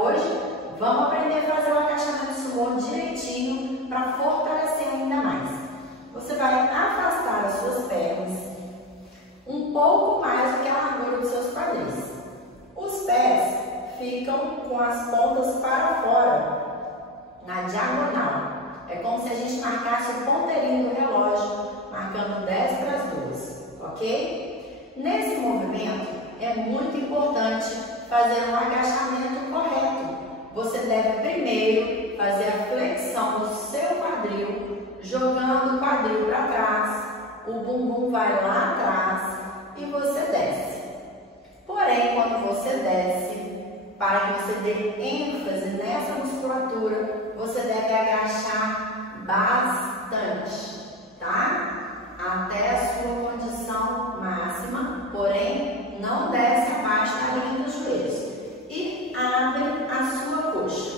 Hoje vamos aprender a fazer o agachamento sumô direitinho para fortalecer ainda mais. Você vai afastar as suas pernas um pouco mais do que a largura dos seus quadris. Os pés ficam com as pontas para fora, na diagonal. É como se a gente marcasse o ponteirinho do relógio, marcando 10 para as 2, ok? Nesse movimento é muito importante fazer um agachamento correto. Você deve primeiro fazer a flexão do seu quadril, jogando o quadril para trás, o bumbum vai lá atrás e você desce. Porém, quando você desce, para que você dê ênfase nessa musculatura, você deve agachar bastante, tá? Até a sua condição máxima, porém, não desce abaixo da linha dos joelhos. E abre a sua coxa.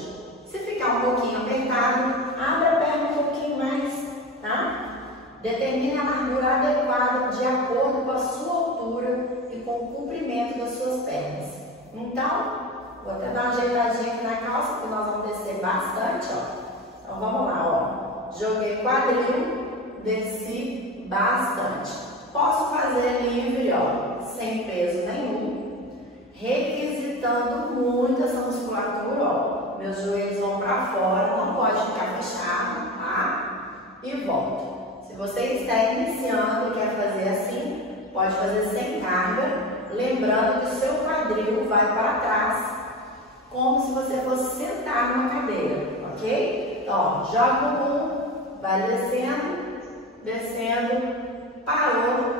Se ficar um pouquinho apertado, abre a perna um pouquinho mais, tá? Determine a largura adequada de acordo com a sua altura e com o comprimento das suas pernas. Então, vou até dar uma ajeitadinha aqui na calça, porque nós vamos descer bastante, ó. Então, vamos lá, ó. Joguei quadril, desci bastante. Posso fazer livre, ó, sem peso nenhum, requisitando muito essa musculatura, ó. Meus joelhos vão para fora, não pode ficar fechado, tá? E volto. Se você está iniciando e quer fazer assim, pode fazer sem carga, lembrando que o seu quadril vai para trás, como se você fosse sentar numa cadeira, ok? Então, ó, joga o bumbum, vai descendo, descendo, parou,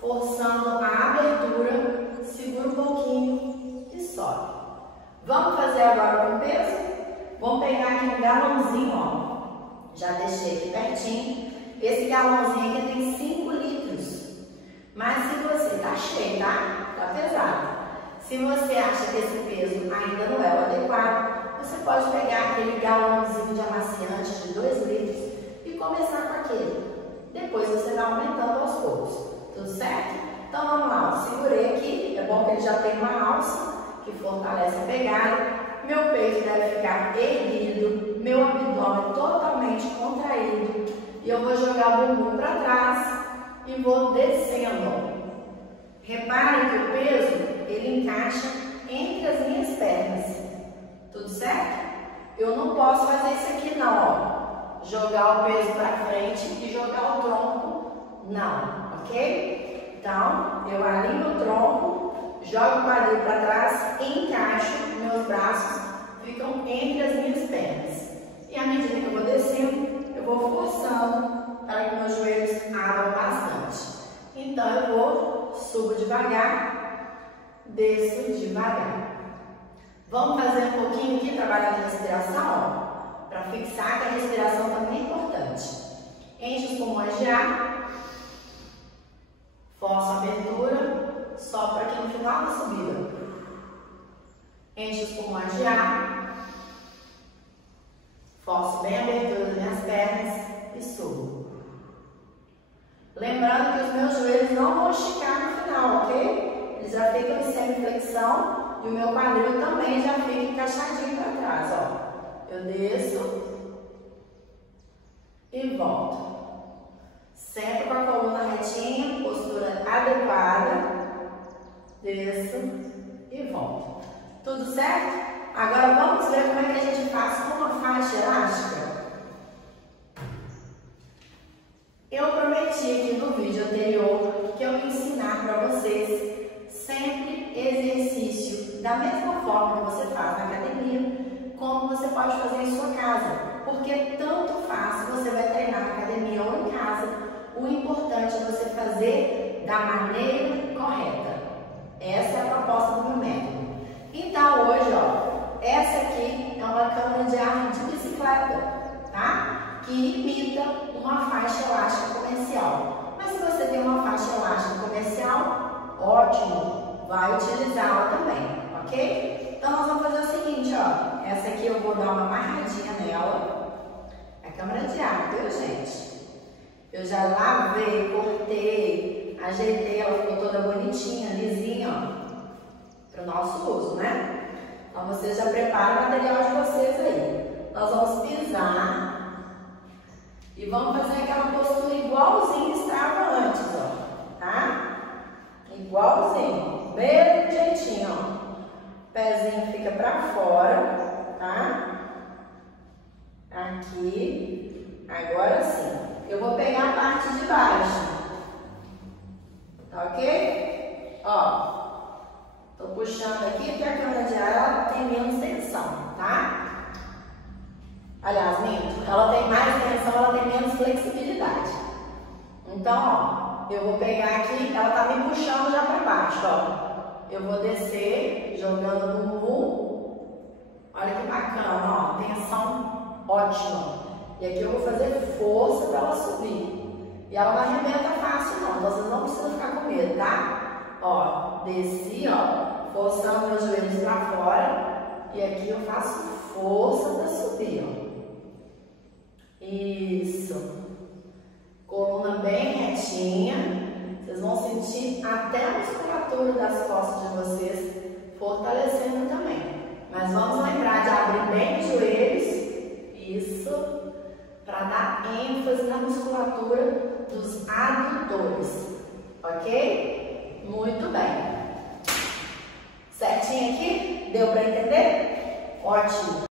forçando a abertura, segura um pouquinho e sobe. Vamos fazer agora com peso? Vamos pegar aqui um galãozinho, ó. Já deixei aqui pertinho. Esse galãozinho aqui tem 5 litros. Mas se você tá cheio, tá? Tá pesado. Se você acha que esse peso ainda não é o adequado, você pode pegar aquele galãozinho de amaciante de 2 litros e começar com aquele. Depois você vai aumentando aos poucos. Tudo certo? Então vamos lá, ó. Segurei aqui. É bom que ele já tem uma alça que fortalece a pegada. Meu peito deve ficar erguido, meu abdômen totalmente contraído. E eu vou jogar o bumbum para trás e vou descendo. Repare que o peso, ele encaixa entre as minhas pernas. Tudo certo? Eu não posso fazer isso aqui não, ó. Jogar o peso para frente e jogar o tronco, não, ok? Então, eu alinho o tronco, jogo o quadril para trás e encaixo, meus braços ficam entre as minhas pernas. E à medida que eu vou descendo, eu vou forçando para que meus joelhos abram bastante. Então, eu vou, subo devagar, desço devagar. Vamos fazer um pouquinho aqui, trabalhar a respiração, ó. Para fixar que a respiração também é importante. Enche os pulmões de ar, força a abertura, sopra aqui no final da subida. Enche os pulmões de ar, forço bem a abertura das minhas pernas e subo. Lembrando que os meus joelhos não vão esticar no final, ok? Eles já ficam em semiflexão e o meu quadril também já fica encaixadinho para trás, ó. Eu desço e volto. Sempre com a coluna retinha, postura adequada. Desço e volto. Tudo certo? Agora vamos ver como é que a gente faz com uma faixa elástica. Eu prometi aqui no vídeo anterior que eu ia ensinar para vocês sempre exercício da mesma forma que você faz na academia, como você pode fazer em sua casa, porque tanto faz se você vai treinar na academia ou em casa, o importante é você fazer da maneira correta. Essa é a proposta do meu método. Então hoje, ó, essa aqui é uma câmara de ar de bicicleta, tá? Que imita uma faixa elástica comercial. Mas se você tem uma faixa elástica comercial, ótimo, vai utilizá-la também, ok? Então nós vamos fazer o seguinte, ó. Essa aqui eu vou dar uma amarradinha nela. É a câmara de ar, viu, gente? Eu já lavei, cortei, ajeitei, ela ficou toda bonitinha, lisinha, ó, para o nosso uso, né? Então, vocês já preparam o material de vocês aí. Nós vamos pisar e vamos fazer aquela postura igualzinho que estava antes, ó, tá? Igualzinho, mesmo jeitinho, ó. Pezinho fica pra fora, tá? Aqui, agora sim. Eu vou pegar a parte de baixo, tá ok? Ó, tô puxando aqui porque a cana de ar ela tem menos tensão, tá? Aliás, minto, ela tem mais tensão, ela tem menos flexibilidade. Então, ó, eu vou pegar aqui, ela tá me puxando já pra baixo, ó. Eu vou descer, jogando no mu. Olha que bacana, ó, tensão ótima. E aqui eu vou fazer força para ela subir. E ela não arrebenta fácil não, então vocês não precisam ficar com medo, tá? Ó, desci, ó, forçando meus joelhos para fora. E aqui eu faço força para subir, ó. Isso. Coluna bem retinha. Vocês vão sentir até a musculatura das costas de vocês fortalecendo também. Mas vamos lembrar de abrir bem os joelhos. Isso. Para dar ênfase na musculatura dos adutores. Ok? Muito bem. Certinho aqui? Deu para entender? Ótimo.